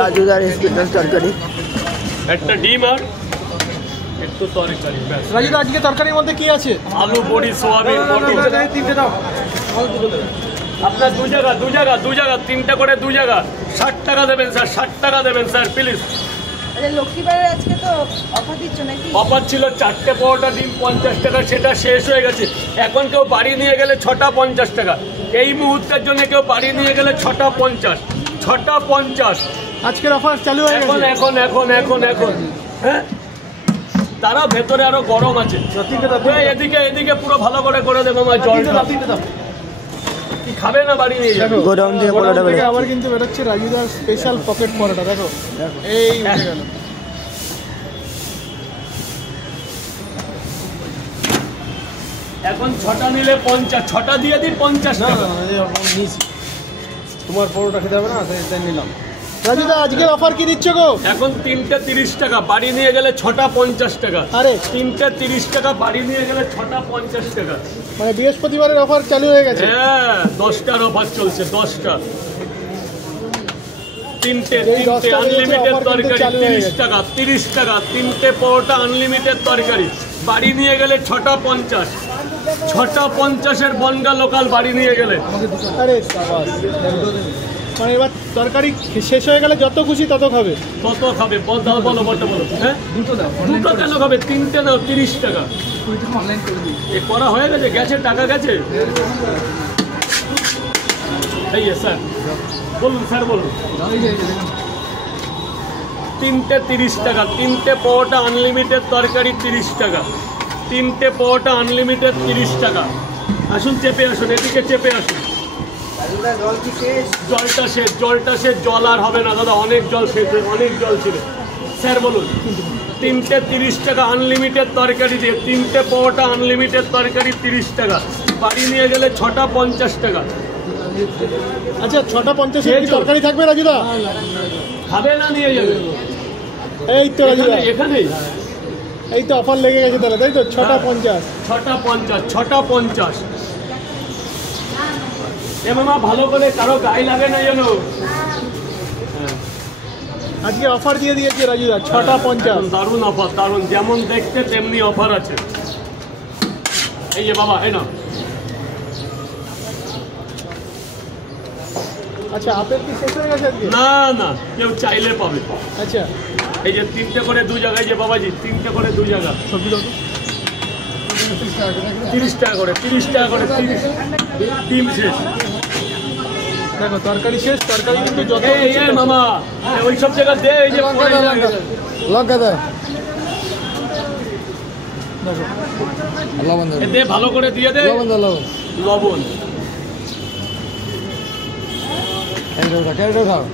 রাজুদার special তরকারি, একটা ডিম আর একটু তরকারি। রাজুদা আজকে তরকারির মধ্যে কি আছে? আলু, বড়ি, সোয়াবিন, পটল। তিনটে দাও। আপনার দু জায়গা 3টে করে 2 জায়গা 60 টাকা দেবেন স্যার, 60 টাকা দেবেন স্যার প্লিজ। লক্ষ্মীবারের আজকে তো অফার দিচ্ছ নাকি? অফার ছিল 4টে পরোটা ডিম 50 টাকা, সেটা শেষ হয়ে গেছে। এখন কেউ বাড়ি নিয়ে গেলে 6টা 50 টাকা। এই মুহূর্তের জন্য কেউ বাড়ি নিয়ে গেলে 6টা 50। আজকের অফার চালু হয়ে গেছে। এখন হ্যাঁ, তারা ভেতরে আরো গরম আছে। এদিকে পুরো ভালো করে দেবো আমার জলটা। কি খাবে না বাড়ি নিয়ে যাবে? গোডাউন থেকে পরোটা বেরোচ্ছে। আবার কিন্তু বেরোচ্ছে রাজুদার স্পেশাল পকেট পরোটা। দেখো এই উঠে গেল। এখন 6টা নিলে 50, 6টা দিয়ে দিই 50 টাকা। তোমার পরোটা খেতে হবে না, তাই নিলাম। রাজুদা আজকের অফার কি দিচ্ছ গো? এখন 3টে 30 টাকা, বাড়ি নিয়ে গেলে 6টা 50 টাকা। আরে 3টে 30 টাকা, বাড়ি নিয়ে গেলে 6টা 50 টাকা। মানে বৃহস্পতিবারের অফার চালু হয়ে গেছে। হ্যাঁ, 10টার অফার চলছে, 10টা। 3টে আনলিমিটেড তরকারি 30 টাকা, 30 টাকা। 3টে পরোটা আনলিমিটেড তরকারি, বাড়ি নিয়ে গেলে 6টা 50। 6টা 50-এর বনগা লোকাল বাড়ি নিয়ে গেলে। আরে সাবাস। মানে এবার তরকারি শেষ হয়ে গেলে যত খুশি তত খাবে। কত খাবে বলো হ্যাঁ, দুটো কেন খাবে? 3টে দাও 30 টাকা। এ করা হয়ে গেছে, টাকা গেছে। এই স্যার বলুন, স্যার বলুন। 3টে 30 টাকা, 3টে পরোটা আনলিমিটেড তরকারি 30 টাকা। 3টে পরোটা আনলিমিটেড 30 টাকা। আসুন, চেপে আসুন, এদিকে চেপে আসুন। জলটা শেষ, জল আর হবে না দাদা, অনেক জল শেষ, অনেক জল ছিল। স্যার বলুন। 3টে 30 টাকা আনলিমিটেড তরকারি দিয়ে, 3টে পরোটা আনলিমিটেড তরকারি 30 টাকা, বাড়ি নিয়ে গেলে 6টা 50 টাকা। আচ্ছা 6টা 50 কি তরকারি থাকবে রাজুদা? খাবে না নিয়ে যাবে। এই তো রাজুদা, এখানেই এই তো অফার লেগে গেছে তাহলে, তাই তো? 6টা 50। 6টা 50। এ মামা ভালো করে, কারো গায়ে লাগে না যেন। আজকে অফার দিয়ে দিয়েছে রাজুদা, 6টা 50। দারুণ অফার, দারুণ। যেমন দেখতে তেমনি অফার আছে। এই যে বাবা, এই না। আচ্ছা আপেল কি শেষ হয়ে গেছে আজকে? না, কেউ চাইলে পাবে। আচ্ছা এই যে 3টে করে 2 জায়গায়, যে বাবাজি 3টে করে 2 জায়গা। সবজি দাও তো। 30 টাকা করে, 30 টাকা করে। ডিম শেষ। দেখো তরকারি শেষ, তরকারি কিন্তু যত এই মামা, ওই সব জায়গা দে। এই যে লঙ্কা দাও। দেখো লবণ দাও, দে, ভালো করে দিয়ে দে। লবণ। খাও।